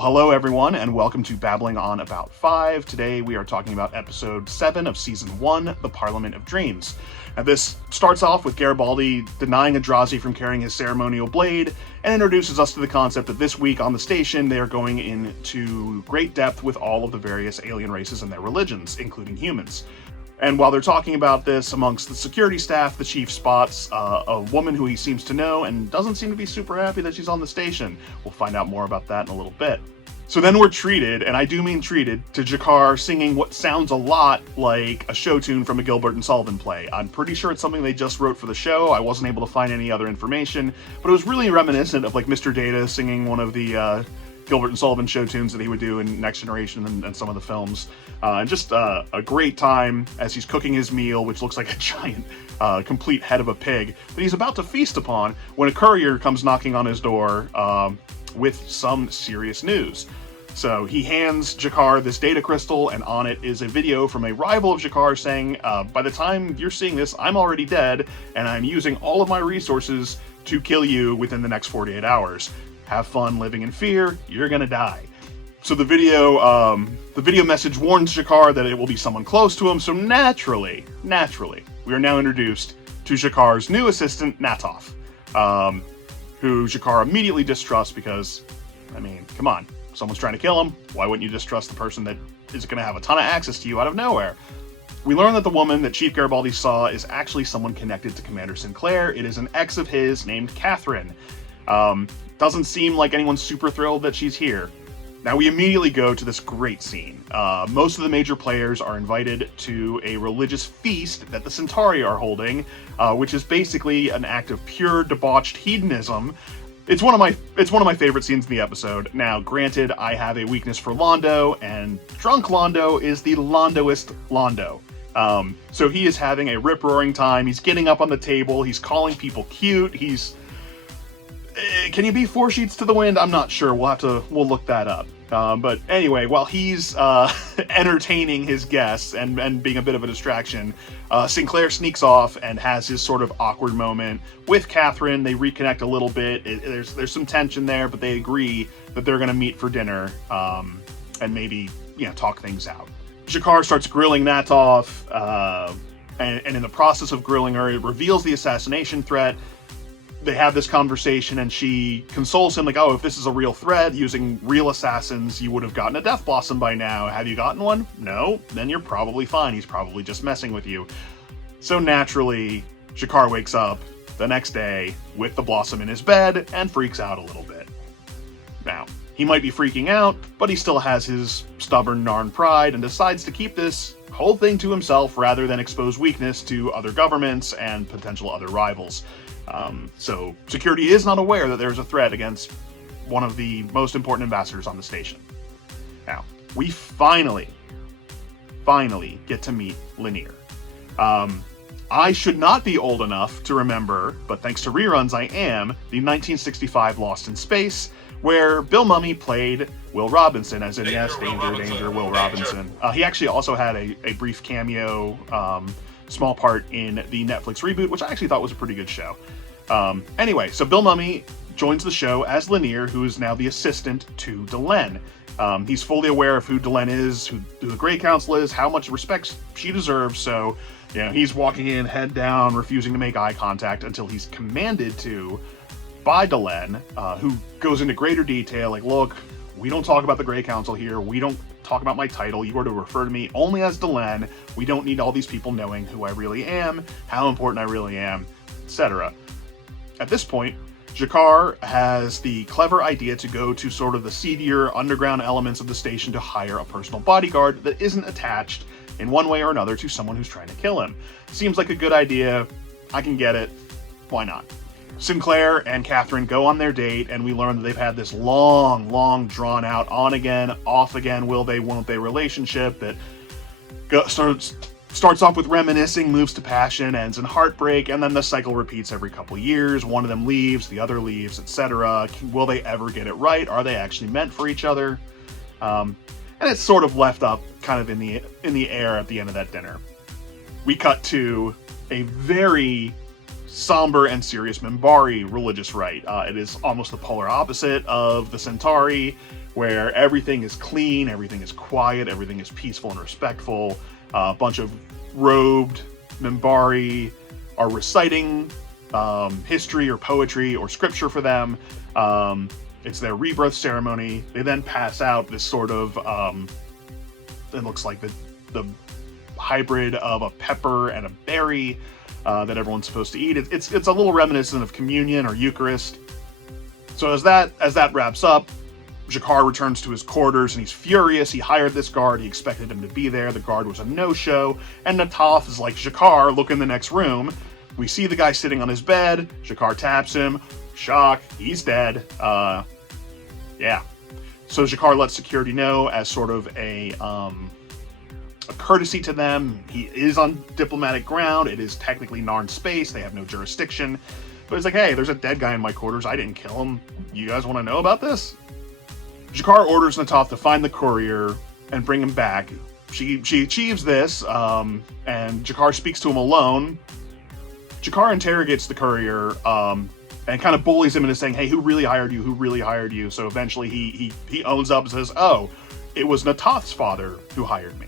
Well, hello everyone, and welcome to Babbling on About 5. Today we are talking about episode 7 of season 1, The Parliament of Dreams. Now this starts off with Garibaldi denying Eldrazi from carrying his ceremonial blade, and introduces us to the concept that this week on the station they are going into great depth with all of the various alien races and their religions, including humans. And while they're talking about this amongst the security staff, the chief spots a woman who he seems to know and doesn't seem to be super happy that she's on the station. We'll find out more about that in a little bit. So then we're treated, and I do mean treated, to G'Kar singing what sounds a lot like a show tune from a Gilbert and Sullivan play. I'm pretty sure it's something they just wrote for the show. I wasn't able to find any other information, but it was really reminiscent of like Mr. Data singing one of the Gilbert and Sullivan show tunes that he would do in Next Generation and some of the films. And just a great time as he's cooking his meal, which looks like a giant, complete head of a pig that he's about to feast upon when a courier comes knocking on his door with some serious news. So he hands G'Kar this data crystal, and on it is a video from a rival of G'Kar saying, by the time you're seeing this, I'm already dead, and I'm using all of my resources to kill you within the next 48 hours. Have fun living in fear, you're gonna die. So the video message warns G'Kar that it will be someone close to him, so naturally, we are now introduced to G'Kar's new assistant, Natov, who G'Kar immediately distrusts because, I mean, come on, someone's trying to kill him, why wouldn't you distrust the person that is gonna have a ton of access to you out of nowhere? We learn that the woman that Chief Garibaldi saw is actually someone connected to Commander Sinclair. It is an ex of his named Catherine. Doesn't seem like anyone's super thrilled that she's here. Now we immediately go to this great scene. Most of the major players are invited to a religious feast that the Centauri are holding, which is basically an act of pure debauched hedonism. It's one of my favorite scenes in the episode. Now, granted, I have a weakness for Londo, and drunk Londo is the Londoest Londo. So he is having a rip-roaring time. He's getting up on the table. He's calling people cute. Can you be 4 sheets to the wind? I'm not sure. We'll look that up. But anyway, while he's entertaining his guests and being a bit of a distraction, Sinclair sneaks off and has his sort of awkward moment with Catherine. They reconnect a little bit. There's some tension there, but they agree that they're going to meet for dinner and maybe talk things out. G'Kar starts grilling Natov, and in the process of grilling her, it reveals the assassination threat. They have this conversation, and she consoles him like, oh, if this is a real threat, using real assassins, you would have gotten a Death Blossom by now. Have you gotten one? No? Then you're probably fine. He's probably just messing with you. So naturally, G'Kar wakes up the next day with the Blossom in his bed and freaks out a little bit. Now, he might be freaking out, but he still has his stubborn Narn pride and decides to keep this whole thing to himself rather than expose weakness to other governments and potential other rivals. So security is not aware that there's a threat against one of the most important ambassadors on the station. Now, we finally get to meet Lanier. I should not be old enough to remember, but thanks to reruns I am, the 1965 Lost in Space, where Bill Mumy played Will Robinson, as in, yes, Danger, Will Robinson. He actually also had a brief cameo, small part in the Netflix reboot, which I actually thought was a pretty good show. Anyway, so Bill Mumy joins the show as Lanier, who is now the assistant to Delenn. He's fully aware of who Delenn is, who the Grey Council is, how much respect she deserves, so he's walking in, head down, refusing to make eye contact until he's commanded to by Delenn, who goes into greater detail, like, look, we don't talk about the Grey Council here, we don't talk about my title, you are to refer to me only as Delenn, we don't need all these people knowing who I really am, how important I really am, etc. At this point, G'Kar has the clever idea to go to sort of the seedier underground elements of the station to hire a personal bodyguard that isn't attached in one way or another to someone who's trying to kill him. Seems like a good idea, I can get it, why not? Sinclair and Catherine go on their date, and we learn that they've had this long, drawn out, on again, off again, will they, won't they relationship that starts off with reminiscing, moves to passion, ends in heartbreak, and then the cycle repeats every couple years. One of them leaves, the other leaves, etc. Will they ever get it right? Are they actually meant for each other? And it's sort of left up kind of in the air at the end of that dinner. We cut to a very somber and serious Minbari religious rite. It is almost the polar opposite of the Centauri, where everything is clean, everything is quiet, everything is peaceful and respectful. A bunch of robed Minbari are reciting history or poetry or scripture for them. It's their rebirth ceremony. They then pass out this sort of, it looks like the hybrid of a pepper and a berry that everyone's supposed to eat. It's a little reminiscent of communion or Eucharist. So as that wraps up, G'Kar returns to his quarters and he's furious. He hired this guard. He expected him to be there. The guard was a no-show. And Na'Toth is like, G'Kar, look in the next room. We see the guy sitting on his bed. G'Kar taps him. Shock. He's dead. Yeah. So G'Kar lets security know as sort of a courtesy to them. He is on diplomatic ground. It is technically Narn space. They have no jurisdiction. But it's like, hey, there's a dead guy in my quarters. I didn't kill him. You guys want to know about this? G'Kar orders Na'Toth to find the courier and bring him back. She achieves this, and G'Kar speaks to him alone. G'Kar interrogates the courier, and kind of bullies him into saying, hey, who really hired you? Who really hired you? So eventually he owns up and says, oh, it was Na'Toth's father who hired me.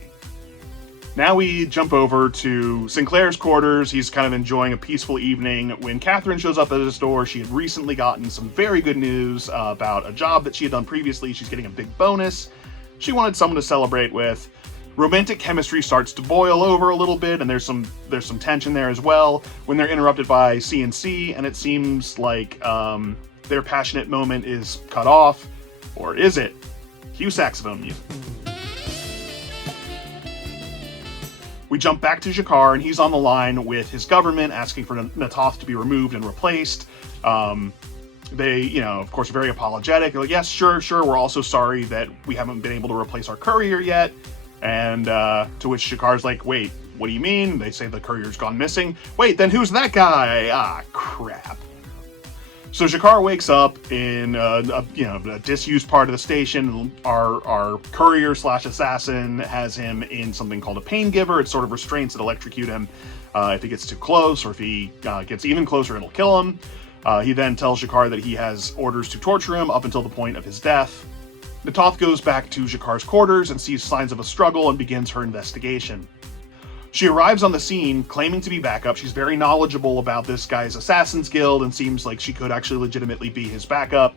Now we jump over to Sinclair's quarters. He's kind of enjoying a peaceful evening when Catherine shows up at his door. She had recently gotten some very good news about a job that she had done previously. She's getting a big bonus. She wanted someone to celebrate with. Romantic chemistry starts to boil over a little bit, and there's some tension there as well when they're interrupted by CNC, and it seems like their passionate moment is cut off. Or is it? Cue saxophone music. We jump back to G'Kar, and he's on the line with his government, asking for Na'Toth to be removed and replaced. They, of course, are very apologetic. They're like, yes, sure, we're also sorry that we haven't been able to replace our courier yet. And to which G'Kar's like, wait, what do you mean? They say the courier's gone missing. Wait, then who's that guy? Ah, crap. So G'Kar wakes up in a disused part of the station. Our courier/assassin has him in something called a pain giver. It sort of restraints that electrocute him if he gets too close, or if he gets even closer, it'll kill him. He then tells G'Kar that he has orders to torture him up until the point of his death. Na'Toth goes back to G'Kar's quarters and sees signs of a struggle and begins her investigation. She arrives on the scene claiming to be backup. She's very knowledgeable about this guy's Assassin's Guild and seems like she could actually legitimately be his backup.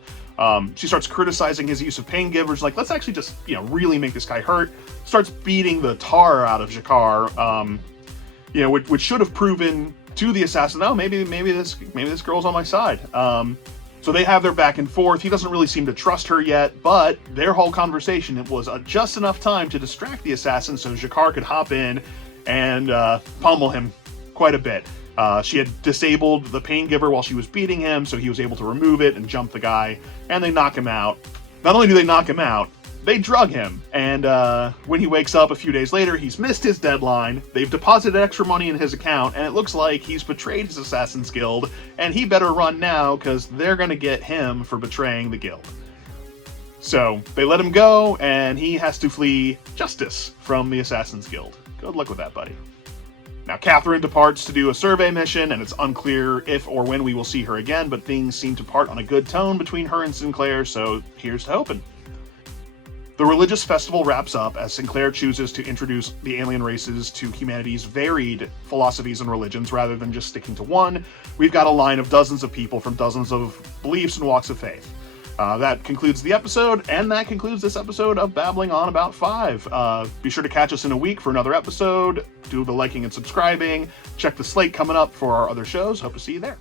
She starts criticizing his use of pain givers, like, let's actually just, really make this guy hurt. Starts beating the tar out of G'Kar, which should have proven to the assassin, oh, maybe this girl's on my side. So they have their back and forth. He doesn't really seem to trust her yet, but their whole conversation, it was just enough time to distract the assassin so G'Kar could hop in and pummel him quite a bit. She had disabled the pain giver while she was beating him, so he was able to remove it and jump the guy, and they knock him out. Not only do they knock him out, they drug him, and when he wakes up a few days later, he's missed his deadline. They've deposited extra money in his account, and it looks like he's betrayed his Assassin's Guild, and he better run now, because they're going to get him for betraying the guild. So they let him go, and he has to flee justice from the Assassin's Guild. Good luck with that, buddy. Now, Catherine departs to do a survey mission, and it's unclear if or when we will see her again, but things seem to part on a good tone between her and Sinclair, so here's to hoping. The religious festival wraps up as Sinclair chooses to introduce the alien races to humanity's varied philosophies and religions rather than just sticking to one. We've got a line of dozens of people from dozens of beliefs and walks of faith. That concludes the episode, and that concludes this episode of Babbling on About 5. Be sure to catch us in a week for another episode. Do the liking and subscribing. Check the slate coming up for our other shows. Hope to see you there.